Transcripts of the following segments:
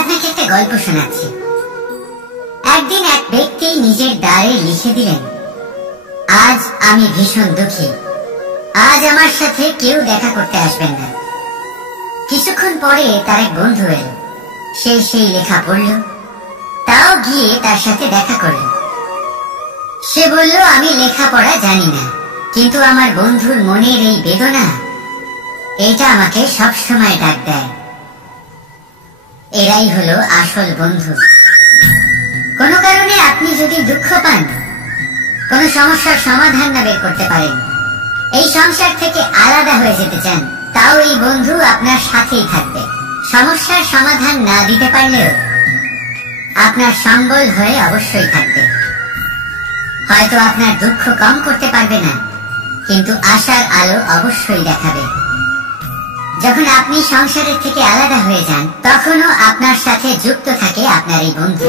আপনাকে একটা গল্প শোনাচ্ছি। একদিন এক ব্যক্তি নিজের দ্বারে লিখে দিলেন, আজ আমি ভীষণ দুঃখী, আজ আমার সাথে কেউ দেখা করতে আসবেন না। কিছুক্ষণ পরে তার এক বন্ধু এল, সে সেই লেখা পড়ল, তাও গিয়ে তার সাথে দেখা করল। সে বলল, আমি লেখাপড়া জানি না, কিন্তু আমার বন্ধুর মনের এই বেদনা, এটা আমাকে সব সময় ডাক দেয়। এরাই হলো আসল বন্ধু। কোনো কারণে আপনি যদি দুঃখ পান, কোন সমস্যার সমাধান না বের করতে পারেন, এই সংসার থেকে আলাদা হয়ে যেতে চান, তাও এই বন্ধু আপনার সাথেই থাকবে। সমস্যার সমাধান না দিতে পারলেও আপনার সম্বল হয়ে অবশ্যই থাকবে। হয়তো আপনার দুঃখ কম করতে পারবে না, কিন্তু আশার আলো অবশ্যই দেখাবে। যখন আপনি সংসারের থেকে আলাদা হয়ে যান, তখনও আপনার সাথে যুক্ত থাকে আপনার এই বন্ধু,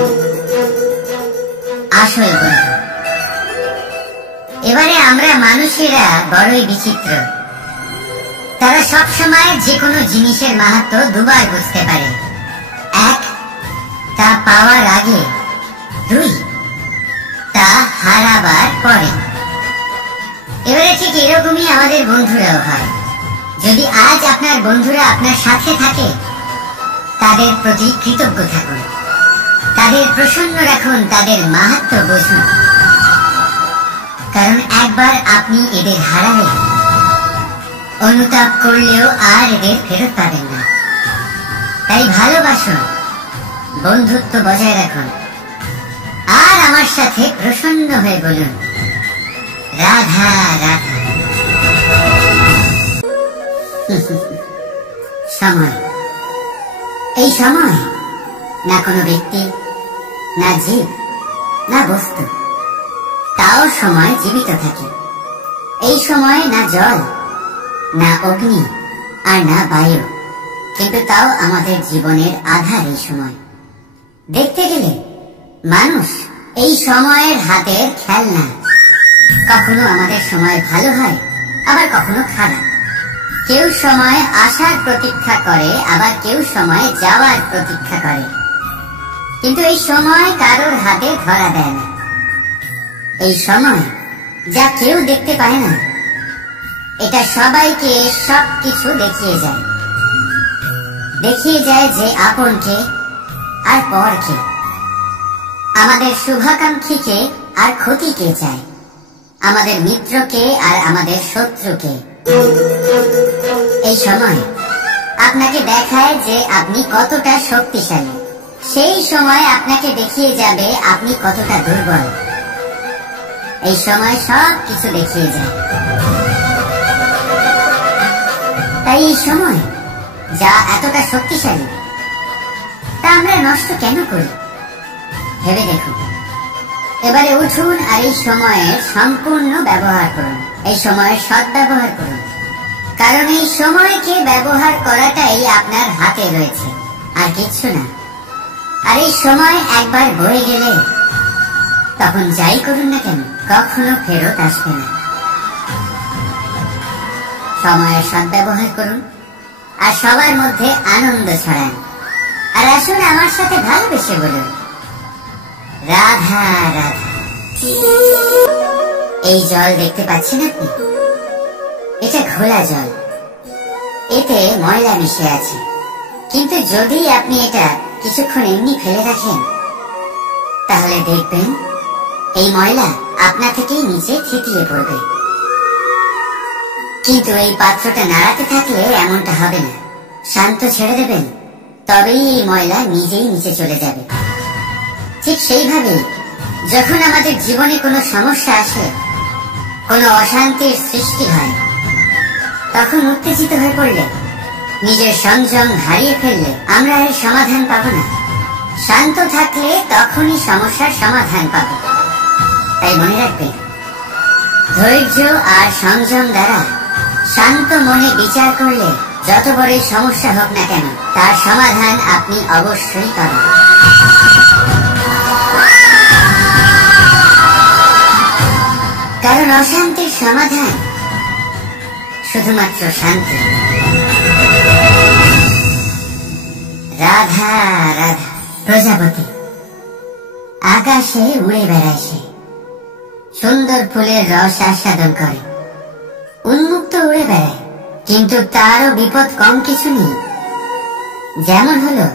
আসল বন্ধু। এবারে আমরা মানুষেরা বড়ই বিচিত্র। তারা সব সময় যে কোনো জিনিসের মাহাত্ম্য দুবার বুঝতে পারে। এক, তা পাওয়ার আগে। দুই, তা হারাবার পরে। এবারে ঠিক এরকমই আমাদের বন্ধুরাও হয়। যদি আজ আপনার বন্ধুরা আপনার সাথে থাকে, তাদের প্রতি কৃতজ্ঞ থাকুন, তাদের প্রসন্ন রাখুন, তাদের মাহাত্ম্য বুঝুন। কারণ একবার আপনি এদের হারালে অনুতাপ করলেও আর এদের ফেরত পাবেন না। তাই ভালোবাসুন, বন্ধুত্ব বজায় রাখুন, আর আমার সাথে প্রসন্ন হয়ে বলুন, রাধা রাধা। সময়, এই সময় না কোনো ব্যক্তি, না জীব, না বস্তু, তাও সময় জীবিত থাকে। এই সময়ে না জল, না অগ্নি, আর না বায়ু, কিন্তু তাও আমাদের জীবনের আধার এই সময়। দেখতে গেলে মানুষ এই সময়ের হাতের খেলনা। কখনো আমাদের সময় ভালো হয়, আবার কখনো খারাপ। কেউ সময় আসার প্রতীক্ষা করে, আবার কেউ সময় যাওয়ার প্রতীক্ষা করে, কিন্তু এই সময় কারোর হাতে ধরা দেয় না। এই সময় যা কেউ দেখতে পায় না, এটা সবাইকে সবকিছু দেখিয়ে যায়। দেখিয়ে যায় যে আপনকে আর পরকে, আমাদের শুভাকাঙ্ক্ষীকে আর ক্ষতিকে চায়, আমাদের মিত্রকে আর আমাদের শত্রুকে। এই সময় আপনাকে দেখায় যে আপনি কতটা শক্তিশালী, সেই সময় আপনাকে দেখিয়ে যাবে আপনি কতটা দুর্বল। এই সময় সব কিছু দেখিয়ে যায়। তাই এই সময় যা এতটা শক্তিশালী, তা আমরা নষ্ট কেন করি? ভেবে দেখুন। এবারে উঠুন আর এই সময়ের সম্পূর্ণ ব্যবহার করুন, এই সময়ের সদ্ব্যবহার করুন। কারণ এই সময়কে ব্যবহার করাটাই আপনার হাতে রয়েছে, আর কিচ্ছু না। আর এই সময় একবার বয়ে গেলে, তখন যাই করুন না কেন, কখনো ফেরত আসবে না। সময়ের সদ্ব্যবহার করুন, আর সবার মধ্যে আনন্দ ছড়ান। আর আসুন আমার সাথে ভালোবেসে বলুন, রাধা রাধা। এই জল দেখতে পাচ্ছেন আপনি? এটা ঘোলা জল, এতে ময়লা মিশে আছে। কিন্তু যদি আপনি এটা কিছুক্ষণ এমনি ফেলে রাখেন, তাহলে দেখবেন এই ময়লা আপনা থেকেই নিচে ছিটিয়ে পড়বে। কিন্তু এই পাত্রটা নাড়াতে থাকলে এমনটা হবে না। শান্ত ছেড়ে দেবেন, তবেই এই ময়লা নিজেই নিচে চলে যাবে। ঠিক সেইভাবেই যখন আমাদের জীবনে কোনো সমস্যা আসে, কোনো অশান্তির সৃষ্টি হয়, তখন উত্তেজিত হয়ে পড়লে, নিজের সংযম হারিয়ে ফেললে আমরা এর সমাধান পাবো না। শান্ত থাকলে তখনই সমস্যার সমাধান পাবো। তাই মনে রাখবেন, ধৈর্য আর সংযম দ্বারা শান্ত মনে বিচার করলে যত বড়ই সমস্যা হোক না কেন, তার সমাধান আপনি অবশ্যই পাবেন। কারণ অশান্তির সমাধান শুধুমাত্র শান্তি। রাধা রাধা। প্রজাপতি আকাশে উড়ে বেড়ায়, সে সুন্দর ফুলের রস আস্বাদন করে, উন্মুক্ত উড়ে বেড়ায়, কিন্তু তারও বিপদ কম কিছু নেই। যেমন হলো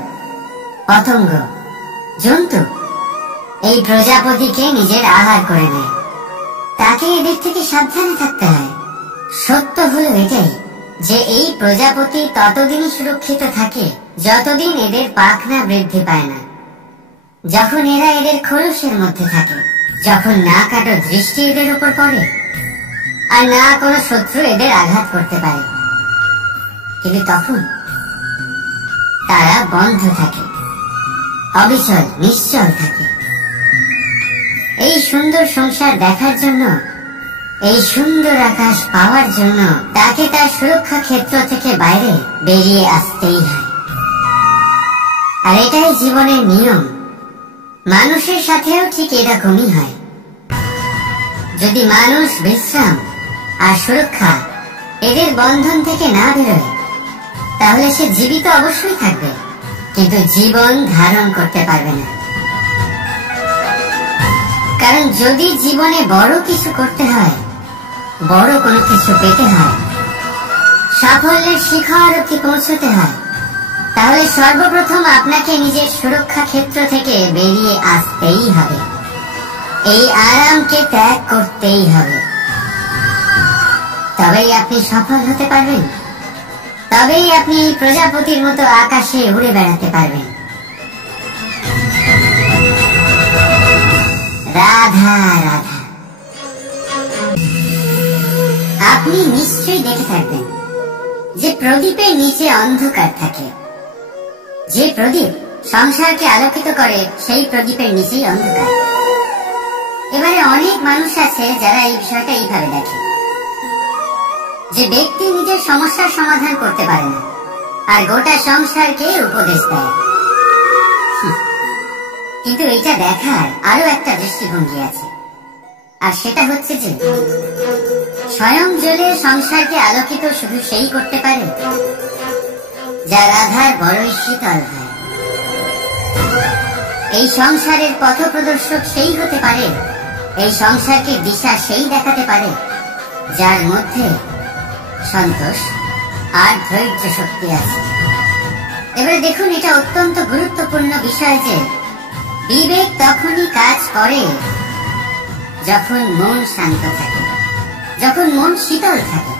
পতঙ্গ, জন্তু এই প্রজাপতিকে নিজের আহার করে নেয়। তাকে এদের থেকে সাবধানে থাকতে হয়। সত্য হলো এটাই যে এই প্রজাপতি ততদিনই সুরক্ষিত থাকে যতদিন এদের পাখনা বৃদ্ধি পায় না। যখন এরা এদের খোলসের মধ্যে থাকে, যখন না কারো দৃষ্টি এদের উপর পড়ে আর না কোনো শত্রু এদের আঘাত করতে পারে, কিন্তু তখন তারা বন্ধ থাকে, অবিচল নিশ্চল থাকে। এই সুন্দর সংসার দেখার জন্য, এই সুন্দর আকাশ পাওয়ার জন্য তাকে তার সুরক্ষা ক্ষেত্র থেকে বাইরে বেরিয়ে আসতেই হয়। আর এটাই জীবনের নিয়ম। মানুষের সাথেও ঠিক এরকমই হয়। যদি মানুষ বিশ্রাম আর সুরক্ষা এদের বন্ধন থেকে না বেরোয়, তাহলে সে জীবিত অবশ্যই থাকবে, কিন্তু জীবন ধারণ করতে পারবে না। কারণ যদি জীবনে বড় কিছু করতে হয়, বড় কোনো কিছু পেতে হয়, সাফল্যের শিখর অবধি পৌঁছতে হয়, তাহলে সর্বপ্রথম আপনাকে নিজের সুরক্ষা ক্ষেত্র থেকে বেরিয়ে আসতেই হবে। এই আরামকে ত্যাগ করতেই হবে। তবেই আপনি সফল হতে পারবেন। তবেই আপনি এই প্রজাপতির মতো আকাশে উড়ে বেড়াতে পারবেন। রাধা রাধা। আপনি নিশ্চয়ই দেখে থাকবেন যে প্রদীপের নিচে অন্ধকার থাকে। যে প্রদীপ সংসারকে আলোকিত করে, সেই প্রদীপের নিচেই অন্ধকার। এবারে অনেক মানুষ আছে যারা এই বিষয়টা এইভাবে দেখে যে ব্যক্তি নিজের সমস্যার সমাধান করতে পারে না, আর গোটা সংসারকে উপদেশ দেয়। কিন্তু এটা দেখার আরো একটা দৃষ্টিভঙ্গি আছে, আর সেটা হচ্ছে যে স্বয়ং জ্বলে সংসারকে আলোকিত শুধু সেই করতে পারে যা রাধার বড়ই শীতল হয়। এই সংসারের পথ প্রদর্শক সেই হতে পারে, এই সংসারকে দিশা সেই দেখাতে পারে যার মধ্যে সন্তোষ আর ধৈর্য শক্তি আছে। এবারে দেখুন, এটা অত্যন্ত গুরুত্বপূর্ণ বিষয় যে বিবেক তখনই কাজ করে যখন মন শান্ত থাকে, যখন মন শীতল থাকে।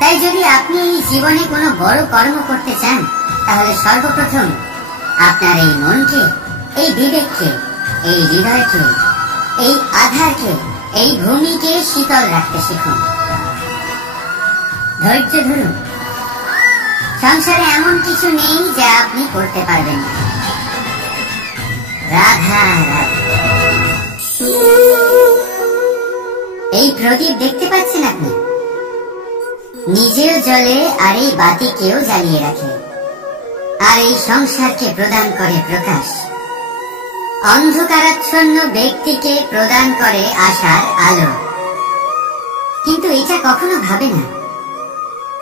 তাই যদি আপনি এই জীবনে কোনো বড় কর্ম করতে চান, তাহলে সর্বপ্রথম আপনার এই মনকে, এই বিবেককে, এই হৃদয়কে, এই আধারকে, এই ভূমিকে শীতল রাখতে শিখুন। ধৈর্য ধরুন। সংসারে এমন কিছু নেই যা আপনি করতে পারবেন না। রাধা রাধা। এই প্রদীপ দেখতে পাচ্ছেন আপনি? নিজেও জ্বলে আর এই বাতিকেও জ্বালিয়ে রাখে, আর এই সংসারকে প্রদান করে প্রকাশ। অন্ধকারাচ্ছন্ন ব্যক্তিকে প্রদান করে আশার আলো। কিন্তু এটা কখনো ভাবে না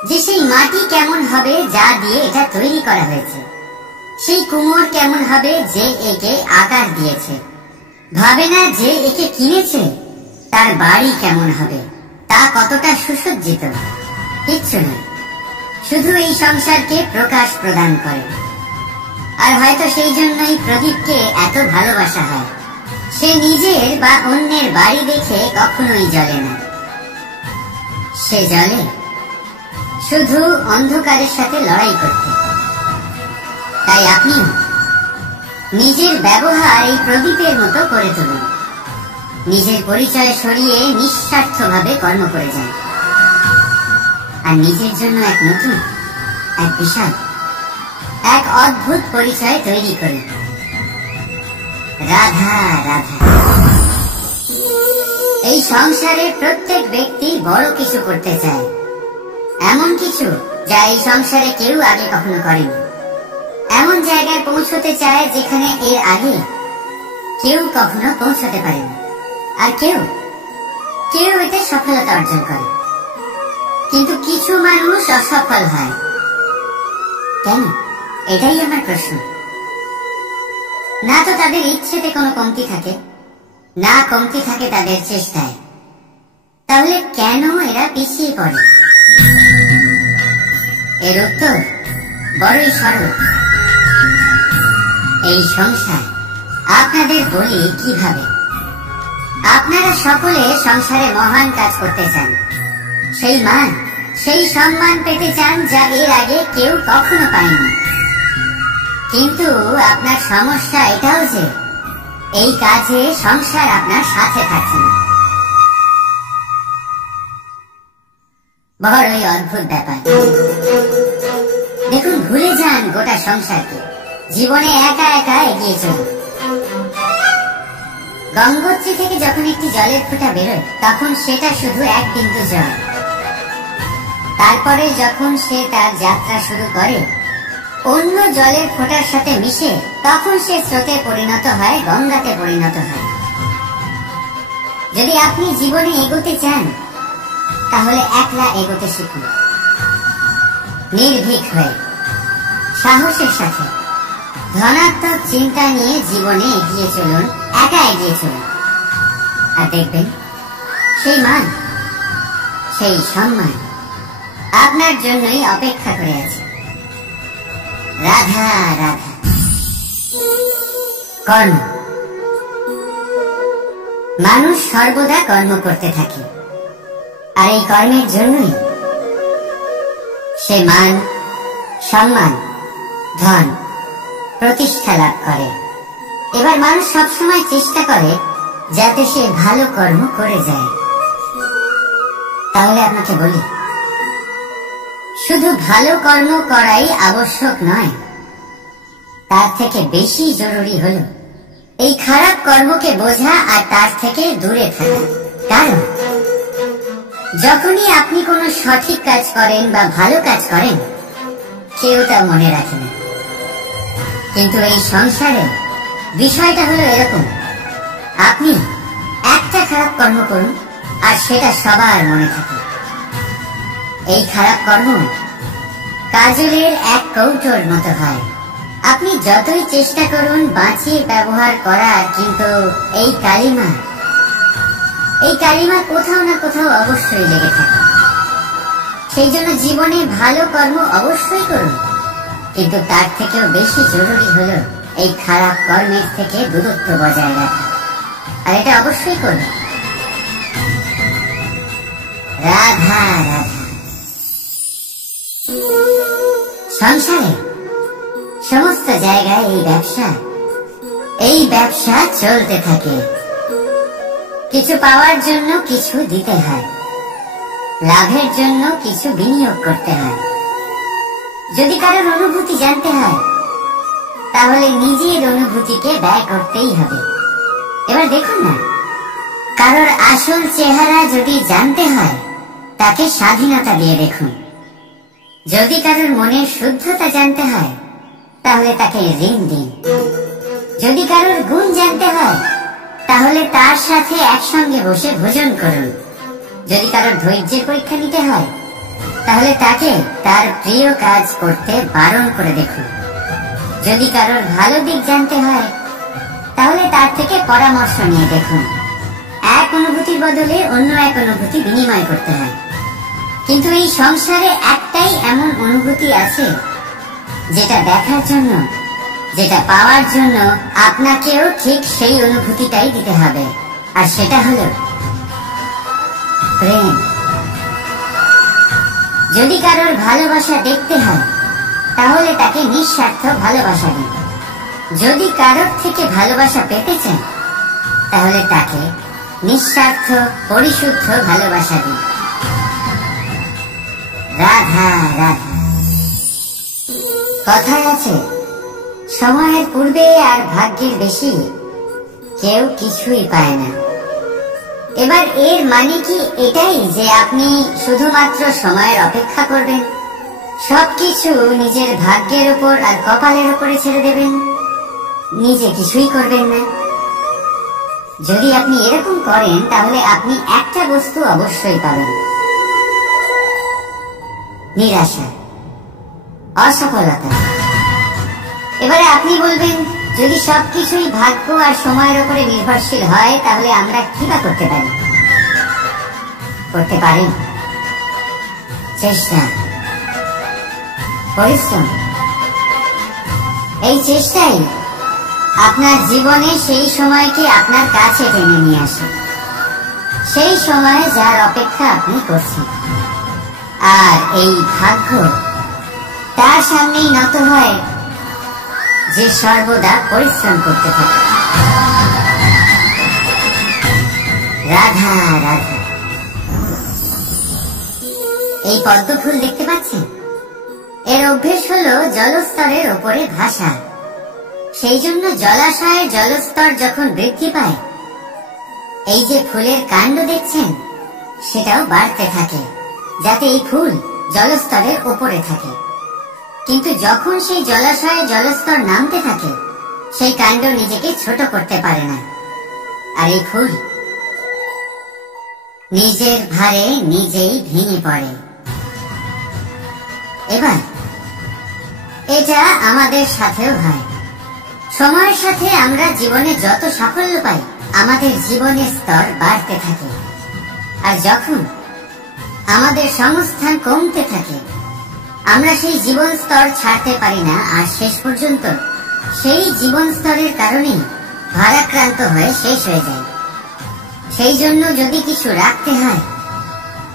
যে সেই মাটি কেমন হবে যা দিয়ে এটা তৈরি করা হয়েছে, সেই কুমোর কেমন হবে যে একে আকার দিয়েছে। ভাবে না যে একে কিনেছে তার বাড়ি কেমন হবে, তা কতটা সুসজ্জিত। কিচ্ছু নয়, শুধু এই সংসারকে প্রকাশ প্রদান করে। আর হয়তো সেই জন্যই প্রদীপকে এত ভালোবাসা হয়। সে নিজের বা অন্যের বাড়ি দেখে কখনোই জ্বলে না। সে জ্বলে শুধু অন্ধকারের সাথে লড়াই করতে। তাই আপনিও নিজের ব্যবহার এই প্রদীপের মতো করে তুলুন। নিজের পরিচয় সরিয়ে নিঃস্বার্থভাবে কর্ম করে যান, আর নিজের জন্য এক নতুন, এক বিশাল, এক অদ্ভুত পরিচয় তৈরি করুন। রাধা রাধা। এই সংসারে প্রত্যেক ব্যক্তি বড় কিছু করতে চায়, এমন কিছু যা এই সংসারে কেউ আগে কখনো করেনি। এমন জায়গায় পৌঁছতে চায় যেখানে এর আগে কেউ কখনো পৌঁছতে পারেনি। আর কেউ এতে সফলতা অর্জন করে। কিন্তু কিছু মানুষ অসফল হয়। কেন? এটাই আমার প্রশ্ন। না তো তাদের ইচ্ছেতে কোনো কমতি থাকে, না কমতি থাকে তাদের চেষ্টায়, তাহলে কেন এরা পিছিয়ে পড়ে? এর উত্তর বড়ই সরল। এই সংসার, আপনাদের বলি কিভাবে। আপনারা সকলে সংসারে মহান কাজ করতে চান, সেই মান, সেই সম্মান পেতে চান যা এর আগে কেউ কখনো পায়নি। কিন্তু আপনার সমস্যা এটাও যে এই কাজে সংসার আপনার সাথে থাকছে না। বড়ই অদ্ভুত ব্যাপার। দেখুন, ভুলে যান গোটা সংসারকে, জীবনে একা একা এগিয়ে চলুন। গঙ্গোত্রী থেকে যখন একটি জলের ফোঁটা বেরোয়, তখন সেটা শুধু এক বিন্দু জল। তারপরে যখন সে তার যাত্রা শুরু করে অন্য জলের ফোঁটার সাথে মিশে, তখন সে স্রোতে পরিণত হয়, গঙ্গাতে পরিণত হয়। যদি আপনি জীবনে এগোতে চান, তাহলে একলা এগোতে শিখুন। নির্ভীক হয়ে, সাহসের সাথে, ধনাত্মক চিন্তা নিয়ে জীবনে এগিয়ে চলুন, একা এগিয়ে চলুন। আর দেখবেন সেই মান, সেই সম্মান আপনার জন্যই অপেক্ষা করে আছে। রাধা রাধা। কর্ম। মানুষ সর্বদা কর্ম করতে থাকে, আর এই কর্মের জন্যই সে মান, সম্মান, ধন, প্রতিষ্ঠা লাভ করে। এবার মানুষ সবসময় চেষ্টা করে যাতে সে ভালো কর্ম করে যায়। তাহলে আপনাকে বলি, শুধু ভালো কর্ম করাই আবশ্যক নয়, তার থেকে বেশি জরুরি হলো এই খারাপ কর্মকে বোঝা আর তার থেকে দূরে থাকা। কারণ যখনই আপনি কোনো সঠিক কাজ করেন বা ভালো কাজ করেন, কেউ তা মনে রাখে না। কিন্তু এই সংসারে বিষয়টা হলো এরকম, আপনি একটা খারাপ কর্ম করুন আর সেটা সবার মনে থাকে। এই খারাপ কর্ম কাজলের এক কৌটোর মতো হয়। আপনি যতই চেষ্টা করুন বাঁচিয়ে ব্যবহার করার, কিন্তু এই কালিমা কোথাও না কোথাও অবশ্যই লেগে থাকে। সেই জন্য জীবনে ভালো কর্ম অবশ্যই করুন, কিন্তু তার থেকেও বেশি জরুরি হলো এই খারাপ কর্মের থেকে দূরত্ব বজায় রাখা। আর এটা অবশ্যই করুন। রাধা রাধা। সংসারে সমস্ত জায়গায় এই ব্যবসা চলতে থাকে। কিছু পাওয়ার জন্য কিছু দিতে হয়, লাভের জন্য কিছু বিনিয়োগ করতে হয়। যদি কারোর অনুভূতি জানতে হয়, তাহলে নিজের অনুভূতিকে ব্যয় করতেই হবে। এবার দেখুন না, কারোর আসল চেহারা যদি জানতে হয়, তাকে স্বাধীনতা দিয়ে দেখুন। যদি কারোর মনের শুদ্ধতা জানতে হয়, তাহলে তাকে ঋণ দিন। যদি কারোর গুণ জানতে হয়, তাহলে তার সাথে একসঙ্গে বসে ভোজন করুন। যদি কারোর ধৈর্যের পরীক্ষা নিতে হয়, তাহলে তাকে তার প্রিয় কাজ করতে বারণ করে দেখুন। যদি কারোর ভালো দিক জানতে হয়, তাহলে তার থেকে পরামর্শ নিয়ে দেখুন। এক অনুভূতির বদলে অন্য এক অনুভূতি বিনিময় করতে হয়। কিন্তু এই সংসারে একটাই এমন অনুভূতি আছে, যেটা দেখার জন্য, যেটা পাওয়ার জন্য আপনাকেও ঠিক সেই অনুভূতিটাই দিতে হবে। আর সেটা হলো প্রেম। যদি কারোর ভালোবাসা দেখতে হয়, তাহলে তাকে নিঃস্বার্থ ভালোবাসা দিন। যদি কারোর থেকে ভালোবাসা পেতে চান, তাহলে তাকে নিঃস্বার্থ পরিশুদ্ধ ভালোবাসা দিন। রাধা রাধা। কথায় আছে, সময়ের পূর্বে আর ভাগ্যের বেশি কেউ কিছুই পায় না। এবার এর মানে কি এটাই যে আপনি শুধুমাত্র সময়ের অপেক্ষা করবেন, সবকিছু নিজের ভাগ্যের উপর আর কপালের উপরে ছেড়ে দেবেন, নিজে কিছুই করবেন না? যদি আপনি এরকম করেন, তাহলে আপনি একটা বস্তু অবশ্যই পাবেন: নিরাশা, অসফলতা। এবারে আপনি বলবেন, যদি সবকিছুই ভাগ্য আর সময়ের উপরে নির্ভরশীল হয়, তাহলে আমরা কি বা করতে পারি? করতে পারি চেষ্টা, পরিশ্রম। এই চেষ্টাই আপনার জীবনে সেই সময়কে আপনার কাছে টেনে নিয়ে আসে, সেই সময়ে যার অপেক্ষা আপনি করছেন। আর এই ভাগ্য তার সামনেই নত হয় যে সর্বদা পরিশ্রম করতে থাকে। রাধা রাধা। এই পদ্ম ফুল দেখতে পাচ্ছেন? এর অভ্যেস হলো জলস্তরের ওপরে ভাসা। সেই জন্য জলাশয়ের জলস্তর যখন বৃদ্ধি পায়, এই যে ফুলের কাণ্ড দেখছেন, সেটাও বাড়তে থাকে, যাতে এই ফুল জলস্তরের ওপরে থাকে। কিন্তু যখন সেই জলাশয়ে জলস্তর নামতে থাকে, সেই কাণ্ড নিজেকে ছোট করতে পারে না, আর এই ফুল নিজের ভারে নিজেই ভেঙে পড়ে। এবার এটা আমাদের সাথেও হয়। সময়ের সাথে আমরা জীবনে যত সাফল্য পাই, আমাদের জীবনের স্তর বাড়তে থাকে। আর যখন আমাদের সংস্থান কমতে থাকে, আমরা সেই জীবন স্তর ছাড়তে পারি না, আর শেষ পর্যন্ত সেই জীবন স্তরের কারণেই ভারাক্রান্ত হয়ে শেষ হয়ে যায়। সেই জন্য যদি কিছু রাখতে হয়,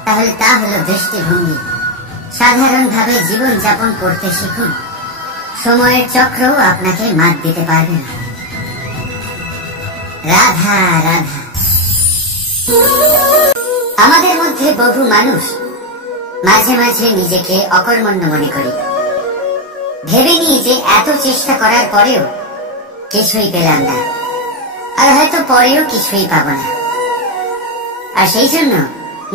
তাহলে তা হলো দৃষ্টিভঙ্গি। সাধারণভাবে জীবন যাপন করতে শিখুন, সময়ের চক্রও আপনাকে মাত দিতে পারবে না। রাধা রাধা। আমাদের মধ্যে বহু মানুষ মাঝে মাঝে নিজেকে অকর্মণ্য মনে করি, ভেবে নিই যে এত চেষ্টা করার পরেও কিছুই পেলাম না, আর হয়তো পরেও কিছুই পাবো না। আর সেই জন্য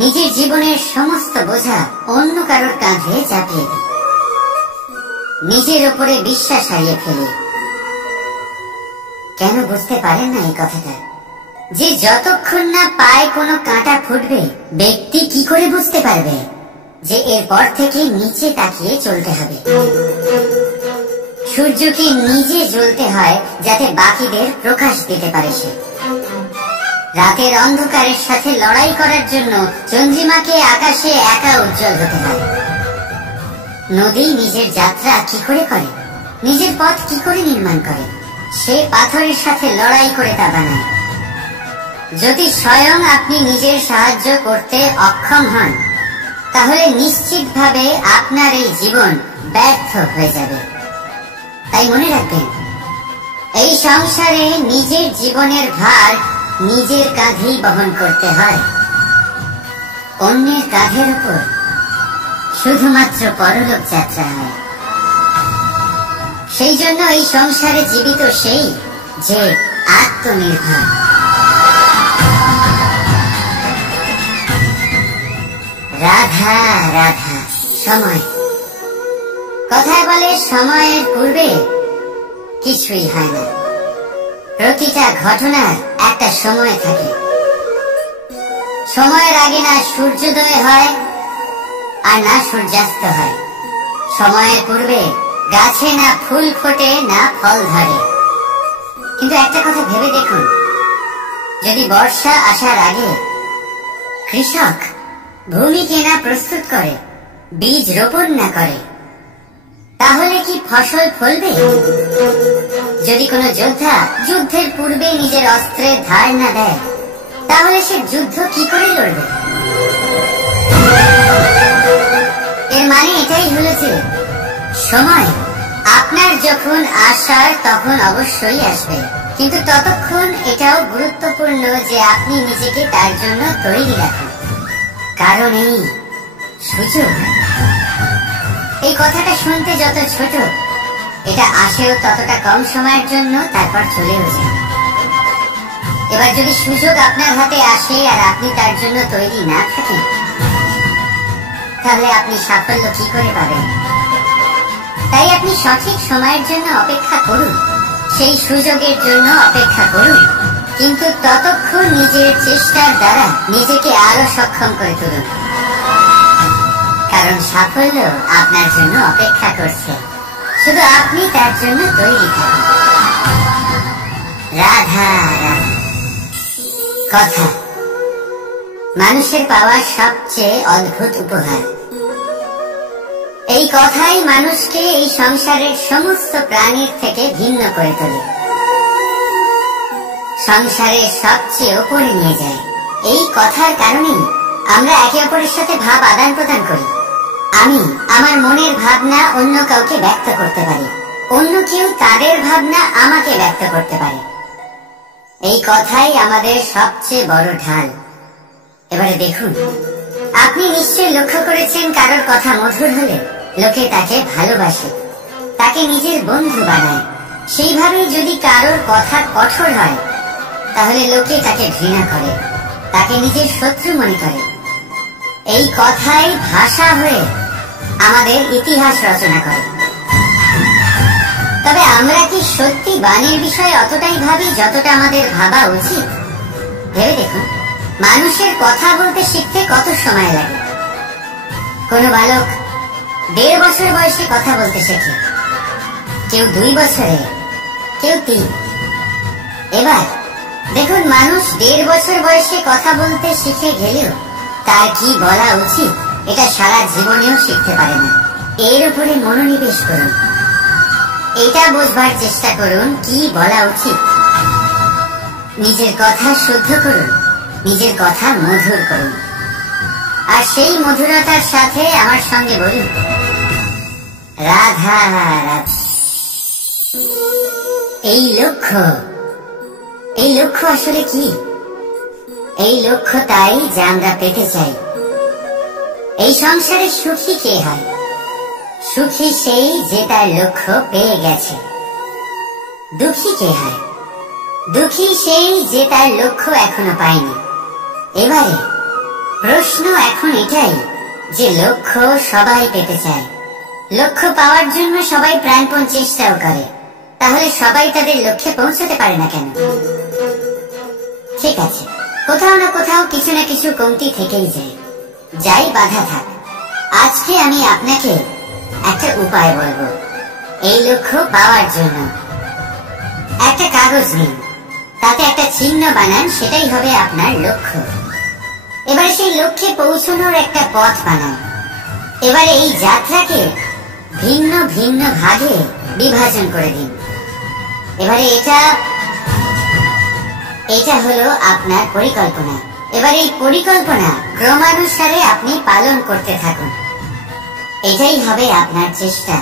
নিজের জীবনের সমস্ত বোঝা অন্য কারোর কাঁধে চাপিয়ে দিই, নিজের ওপরে বিশ্বাস হারিয়ে ফেলি। কেন বুঝতে পারেন না এই কথাটা? যে যতক্ষণ না পায়ে কোনো কাঁটা ফুটবে, ব্যক্তি কি করে বুঝতে পারবে যে এরপর থেকে নিচে তাকিয়ে চলতে হবে? সূর্যকে নিজে জ্বলতে হয় যাতে বাকিদের প্রকাশ দিতে পারে সে। রাতের অন্ধকারের সাথে লড়াই করার জন্য চন্দ্রিমাকে আকাশে একা উজ্জ্বল হতে হয়। নদী নিজের যাত্রা কি করে করে, নিজের পথ কি করে নির্মাণ করে? সে পাথরের সাথে লড়াই করে তা বানায়। যদি স্বয়ং আপনি নিজের সাহায্য করতে অক্ষম হন, তাহলে নিশ্চিতভাবে আপনার এই জীবন ব্যর্থ হয়ে যাবে। তাই মনে রাখবেন, এই সংসারে নিজের জীবনের ভার নিজের কাঁধেই বহন করতে হয়। অন্যের কাঁধের উপর শুধুমাত্র পরলোক যাত্রা হয়। সেই জন্য এই সংসারে জীবিত সেই যে আত্মনির্ভর। রাধা রাধা। সময়, কথায় বলে সময়ের পূর্বে কিছুই হয় না। প্রতিটা ঘটনার একটা সময় থাকে। সময়ের আগে না সূর্যোদয় হয় আর না সূর্যাস্ত হয়। সময়ের পূর্বে গাছে না ফুল ফোটে না ফল ধরে। কিন্তু একটা কথা ভেবে দেখুন, যদি বর্ষা আসার আগে কৃষক ভূমিকে না প্রস্তুত করে, বীজ রোপণ না করে, তাহলে কি ফসল ফলবে? যদি কোনো যোদ্ধা যুদ্ধের পূর্বে নিজের অস্ত্রের ধার না দেয়, তাহলে সে যুদ্ধ কি করে লড়বে? এর মানে এটাই হলো যে সময় আপনার যখন আসার তখন অবশ্যই আসবে, কিন্তু ততক্ষণ এটাও গুরুত্বপূর্ণ যে আপনি নিজেকে তার জন্য তৈরি রাখুন। কারণ এই সুযোগ, এই কথাটা শুনতে যত ছোট, এটা আসেও ততটা কম সময়ের জন্য, তারপর চলেও যায়। এবার যদি সুযোগ আপনার হাতে আসে আর আপনি তার জন্য তৈরি না থাকেন, তাহলে আপনি সাফল্য কি করে পাবেন? তাই আপনি সঠিক সময়ের জন্য অপেক্ষা করুন, সেই সুযোগের জন্য অপেক্ষা করুন, কিন্তু ততক্ষণ নিজের চেষ্টার দ্বারা নিজেকে আরো সক্ষম করে তুলুন। কারণ সাফল্য আপনার জন্য অপেক্ষা করছে। শুধু আপনি তার জন্য তৈরি থাকুন। রাধা রাধা। কথা মানুষের পাওয়া সবচেয়ে অদ্ভুত উপহার। এই কথাই মানুষকে এই সংসারের সমস্ত প্রাণীর থেকে ভিন্ন করে তোলে, সংসারের সবচেয়ে উপরে নিয়ে যায়। এই কথার কারণেই আমরা একে অপরের সাথে ভাব আদান প্রদান করি। আমি আমার মনের ভাবনা অন্য কাউকে ব্যক্ত করতে পারি, অন্য কেউ তাদের ভাবনা আমাকে ব্যক্ত করতে পারে। এই কথাই আমাদের সবচেয়ে বড় ঢাল। এবারে দেখুন, আপনি নিশ্চয়ই লক্ষ্য করেছেন, কারোর কথা মধুর হলে লোকে তাকে ভালোবাসে, তাকে নিজের বন্ধু বানায়। সেইভাবেই যদি কারোর কথা কঠোর হয়, তাহলে লোকে তাকে ঘৃণা করে, তাকে নিজের শত্রু মনে করে। এই কথাই ভাষা হয়ে আমাদের ইতিহাস রচনা করে। তবে আমরা কি সত্যি বাণীর বিষয়ে অতটাই ভাবি যতটা আমাদের ভাবা উচিত? ভেবে দেখুন, মানুষের কথা বলতে শিখতে কত সময় লাগে। কোন বালক 1.5 বছর বয়সে কথা বলতে শেখে, কেউ 2 বছরে, কেউ 3। এবার দেখুন, মানুষ 1.5 বছর বয়সে কথা বলতে শিখে গেলেও তার কি বলা উচিত এটা সারা জীবনেও শিখতে পারে না। এর উপরে মনোনিবেশ করুন, এটা বোঝবার চেষ্টা করুন কি বলা উচিত। নিজের কথা শুদ্ধ করুন, নিজের কথা মধুর করুন, আর সেই মধুরতার সাথে আমার সঙ্গে বলুন রাধা রাধা। এই লক্ষ্য আসলে কি? এই লক্ষ্য তাই যে আমরা পেতে চাই। এই সংসারে সুখী কে হয়? সুখী সেই যে তার লক্ষ্য পেয়ে গেছে। দুঃখী কে হয়? দুঃখী সেই যে তার লক্ষ্য এখনো পায়নি। এবারে প্রশ্ন এখন এটাই যে লক্ষ্য সবাই পেতে চায়, লক্ষ্য পাওয়ার জন্য সবাই প্রাণপণ চেষ্টাও করে, তাহলে সবাই তাদের লক্ষ্যে পৌঁছাতে পারে না কেন? ঠিক আছে, কোথাও না কোথাও কিছু না কিছু কমতি থেকেই যায়, যাই বাধা থাক। আজকে আমি আপনাকে একটা উপায় বলবো এই লক্ষ্য পাওয়ার জন্য। একটা কাগজ নিন, তাতে একটা চিহ্ন বানান, সেটাই হবে আপনার লক্ষ্য। এবারে সেই লক্ষ্যে পৌঁছানোর একটা পথ বানান। এবারে এই যাত্রাকে ভিন্ন ভিন্ন ভাগে বিভাজন করে দিন। এবারে এটা হলো আপনার পরিকল্পনা। এবার এই পরিকল্পনা ক্রমানুসারে আপনি পালন করতে থাকুন, এটাই হবে আপনার চেষ্টা।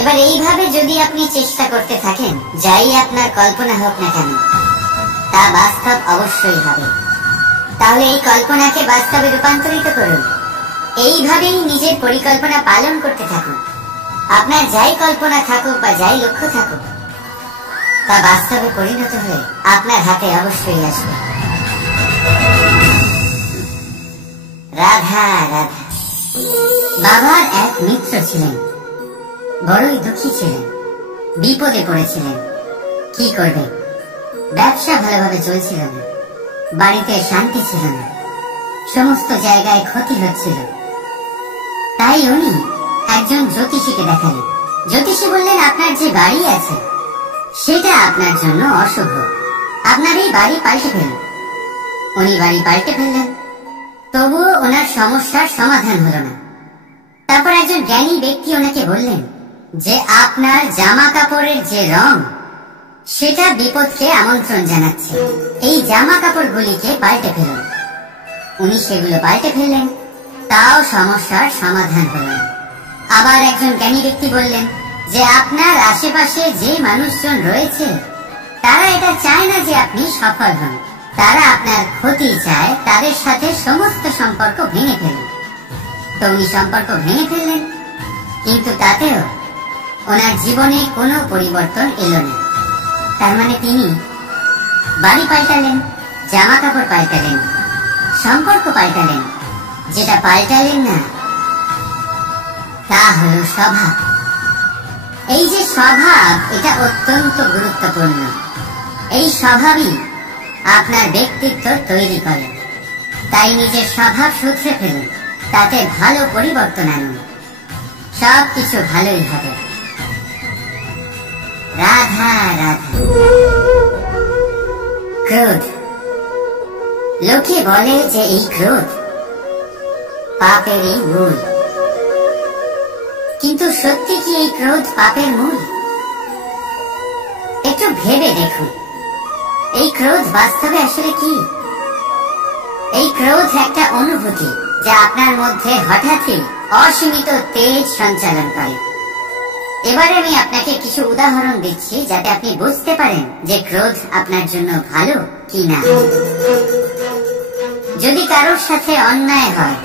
এবার এইভাবে যদি আপনি চেষ্টা করতে থাকেন, যাই আপনার কল্পনা হোক না কেন, তা বাস্তব অবশ্যই হবে। তাহলে এই কল্পনাকে বাস্তবে রূপান্তরিত করুন। এইভাবেই নিজের পরিকল্পনা পালন করতে থাকুন। আপনার যাই কল্পনা থাকুক বা যাই লক্ষ্য থাকুক, তা বাস্তবে পরিণত হয়ে আপনার হাতে অবশ্যই আসবে। রাধা রাধা। বাবার এক মিত্র ছিলেন, বড়ই দুঃখী ছিলেন, বিপদে পড়েছিলেন। কি করবেন? ব্যবসা ভালোভাবে চলছিল না, বাড়িতে শান্তি ছিল না, সমস্ত জায়গায় ক্ষতি হচ্ছিল। তাই উনি একজন জ্যোতিষীকে দেখালেন। জ্যোতিষী বললেন, আপনার যে বাড়ি আছে সেটা আপনার জন্য অশুভ, আপনার এই বাড়ি পাল্টে ফেলুন। উনি বাড়ি পাল্টে ফেললেন, তবুও ওনার সমস্যার সমাধান হলো না। তারপর একজন জ্ঞানী ব্যক্তি ওনাকে বললেন যে আপনার জামা কাপড়ের যে রং, সেটা বিপদকে আমন্ত্রণ জানাচ্ছে, এই জামা কাপড়গুলিকে পাল্টে ফেলুন। উনি সেগুলো পাল্টে ফেললেন, তাও সমস্যার সমাধান হলো না। আবার একজন জ্ঞানী ব্যক্তি বললেন যে আপনার আশেপাশে যে মানুষজন রয়েছে, তারা এটা চায় না যে আপনি সফল হন, তারা আপনার ক্ষতি চায়, তাদের সাথে সমস্ত সম্পর্ক ভেঙে ফেলুন। তো উনি সম্পর্ক ভেঙে ফেললেন, কিন্তু তাতেও ওনার জীবনে কোনো পরিবর্তন এলো না। তার মানে তিনি বাড়ি পাল্টালেন, জামা কাপড় পাল্টালেন, সম্পর্ক পাল্টালেন, যেটা পাল্টালেন না তা হলো স্বভাব। এই যে স্বভাব, এটা অত্যন্ত গুরুত্বপূর্ণ। এই স্বভাবই আপনার ব্যক্তিত্ব তৈরি করে। তাই নিজের স্বভাব শুধরে ফেলুন, তাতে ভালো পরিবর্তন আনুন, সবকিছু ভালোই হবে। রাধা রাধা। ক্রোধ, লোকে বলে যে এই ক্রোধ পাপেরই মূল, কিন্তু সত্যি কি এই ক্রোধ পাপের মূল? একটু ভেবে দেখুন, এই ক্রোধ বাস্তবে আসলে কি? এই ক্রোধ একটা অনুভূতি যা আপনার মধ্যে হঠাৎই অসীমিত তেজ সঞ্চালন করে। এবারে আমি আপনাকে কিছু উদাহরণ দিচ্ছি যাতে আপনি বুঝতে পারেন যে ক্রোধ আপনার জন্য ভালো কি না। যদি কারোর সাথে অন্যায় হয়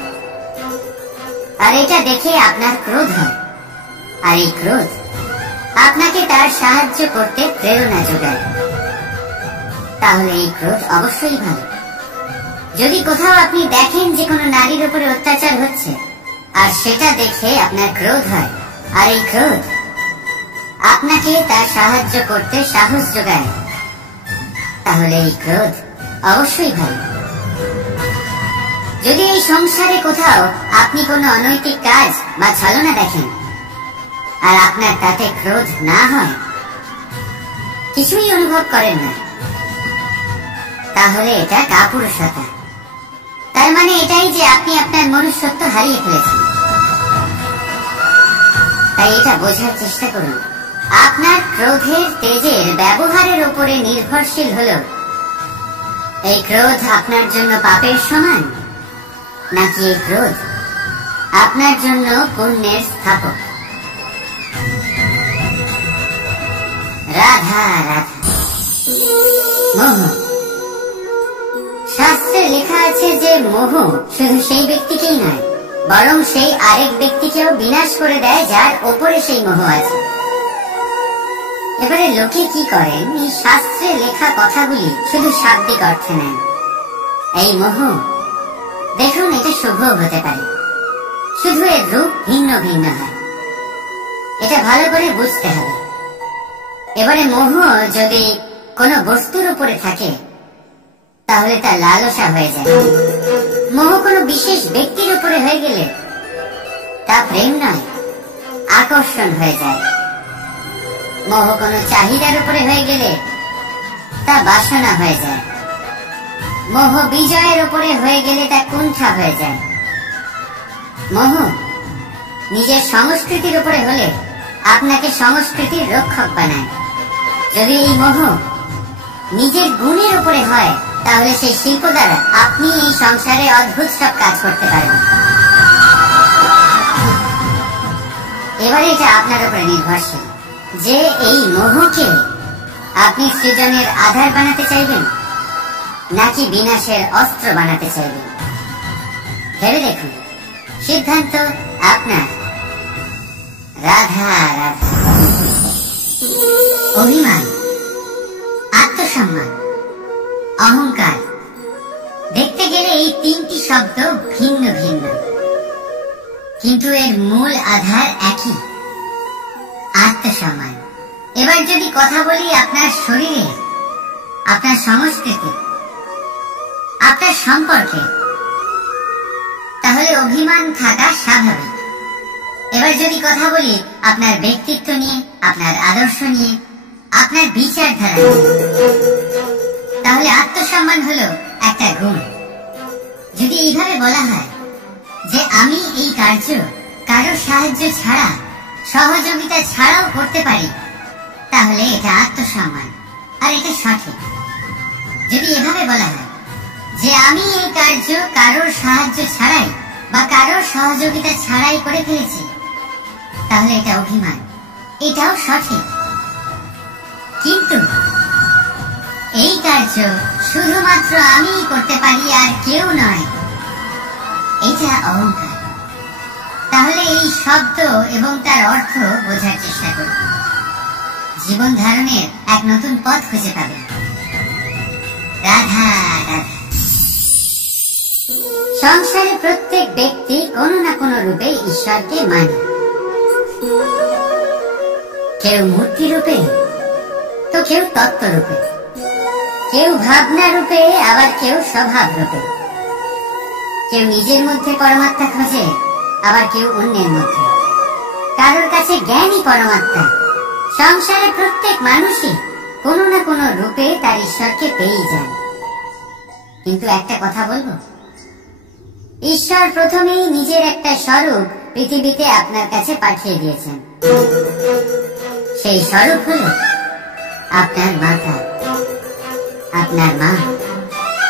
আর এটা দেখে আপনার ক্রোধ হয়, আর এই ক্রোধ আপনাকে তার সাহায্য করতে প্রেরণা যোগায়, তাহলে এই ক্রোধ অবশ্যই ভালো। যদি কোথাও আপনি দেখেন যে কোনো নারীর উপরে অত্যাচার হচ্ছে আর সেটা দেখে আপনার ক্রোধ হয়, আর এই ক্রোধ আপনাকে তার সাহায্য করতে সাহস যোগায়, তাহলে এই ক্রোধ অবশ্যই ভালো। যদি এই সংসারে কোথাও আপনি কোনো অনৈতিক কাজ বা ছলনা দেখেন আর আপনার তাতে ক্রোধ না হয়, কিছুই অনুভব করেন না, তাহলে এটা কাপুরুষতা। তার মানে এটাই যে আপনি আপনার মনুষ্যত্ব হারিয়ে ফেলেছেন। তাই এটা বোঝার চেষ্টা করুন, আপনার ক্রোধের তেজের ব্যবহারের উপরে নির্ভরশীল হলো এই ক্রোধ আপনার জন্য পাপের সমান, নাকি এই ক্রোধ আপনার জন্য পুণ্যের স্থাপক। রাধা রাধা। মোহ, শাস্ত্রে লেখা আছে যে মোহ শুধু সেই ব্যক্তিকেই নয়, বরং সেই আরেক ব্যক্তিকেও বিনাশ করে দেয় যার ওপরে সেই মোহ আছে। এবারে লোকে কি করেন, এই শাস্ত্রে লেখা কথাগুলি শুধু শাব্দিক অর্থে নেন। এই মোহ দেখুন, এটা শুভ হতে পারে, শুধু এর রূপ ভিন্ন ভিন্ন হয়, এটা ভালো করে বুঝতে হবে। এবারে মোহ যদি কোনো বস্তুর উপরে থাকে তাহলে তা লালসা হয়ে যায়। মোহ কোনো বিশেষ ব্যক্তির উপরে হয়ে গেলে তা প্রেম নয়, আকর্ষণ হয়ে যায়। মোহ কোনো চাহিদার উপরে হয়ে গেলে তা বাসনা হয়ে যায়। মোহ বিজয়ের উপরে হয়ে গেলে তা কুণ্ঠা হয়ে যায়। মোহ নিজের সংস্কৃতির উপরে হলে আপনাকে সংস্কৃতির রক্ষক বানায়। যদি এই মোহ নিজের গুণের উপরে হয়, তাহলে সেই শিল্প দ্বারা আপনি এই সংসারে অদ্ভুত সব কাজ করতে পারবেন। এবারে এটা আপনার উপরে নির্ভরশীল যে এই মোহকে আপনি সৃজনের আধার বানাতে চাইবেন নাকি বিনাশের অস্ত্র বানাতে চাইবেন। ভেবে দেখুন, সিদ্ধান্ত আপনার। রাধা রাধা। অভিমান, আত্মসম্মান, অহংকার, দেখতে গেলে এই তিনটি শব্দ ভিন্ন ভিন্ন, কিন্তু এর মূল আধার একই, আত্মসম্মান। এবার যদি কথা বলি আপনার শরীরে, আপনার সংস্কৃতি, আপনার সম্পর্কে, তাহলে অভিমান থাকা স্বাভাবিক। এবার যদি কথা বলি আপনার ব্যক্তিত্ব নিয়ে, আপনার আদর্শ নিয়ে, আপনার বিচারধারা নিয়ে, তাহলে আত্মসম্মান হলো একটা গুণ। যদি এইভাবে বলা হয় যে আমি এই কার্য কারোর সাহায্য ছাড়া, সহযোগিতা ছাড়াও করতে পারি, তাহলে এটা আত্মসম্মান, আর এটা সঠিক। যদি এভাবে বলা হয় যে আমি এই কার্য কারোর সাহায্য ছাড়াই বা কারোর সহযোগিতা ছাড়াই করে ফেলেছি, তাহলে এটা অভিমান, এটাও সঠিক। কিন্তু এই কার্য শুধুমাত্র আমিই করতে পারি আর কেউ নয়, এটা অহংকার। তাহলে এই শব্দ এবং তার অর্থ বোঝার চেষ্টা করুন, জীবন ধারণের এক নতুন পথ খুঁজে পাবেন। রাধা রাধা। সংসারে প্রত্যেক ব্যক্তি কোনো না কোনো রূপে ঈশ্বরকে মানে, কেউ মূর্তি রূপে, তো কেউ তত্ত্ব রূপে, কেউ ভাবনা রূপে, আবার কেউ স্বভাব রূপে। কেউ নিজের মধ্যে পরমাত্মা খোঁজে, আবার কেউ অন্যের মধ্যে। কারোর কাছে জ্ঞানই পরমাত্মা, সংসারে প্রত্যেক মানুষই কোনো না কোনো রূপে তার ঈশ্বরকে পেয়েই যান। কিন্তু একটা কথা বলবো, ঈশ্বর প্রথমেই নিজের একটা স্বরূপ পৃথিবীতে আপনার কাছে পাঠিয়ে দিয়েছেন। সেই স্বরূপ হল আপনার মাতা, আপনার মা।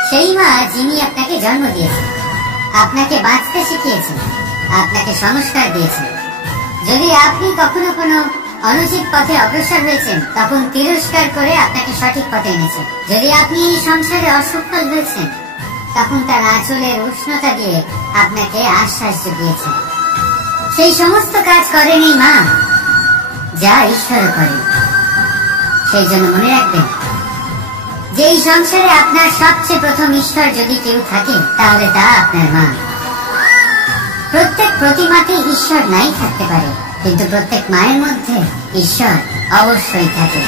সেই মা যিনি আপনাকে জন্ম দিয়েছেন, আপনাকে বাঁচতে শিখিয়েছেন, আপনাকে সংস্কার দিয়েছেন। যদি আপনি কখনো কোনো অনুচিত পথে অগ্রসর হয়েছেন, তখন তিরস্কার করে আপনাকে সঠিক পথে এনেছেন। যদি আপনি এই সংসারে অসফল হয়েছেন, তখন তার আঁচলের উষ্ণতা দিয়ে আপনাকে আশ্বাস জুগিয়েছেন। সেই সমস্ত কাজ করেন এই মা, যা ঈশ্বর করেন। সেই জন্য মনে রাখবেন যে এই সংসারে আপনার সবচেয়ে প্রথম ঈশ্বর যদি কেউ থাকে, তাহলে তা আপনার মা। প্রত্যেক প্রতিমাতে ঈশ্বর নাই থাকতে পারে, কিন্তু প্রত্যেক মায়ের মধ্যে ঈশ্বর অবশ্যই থাকে।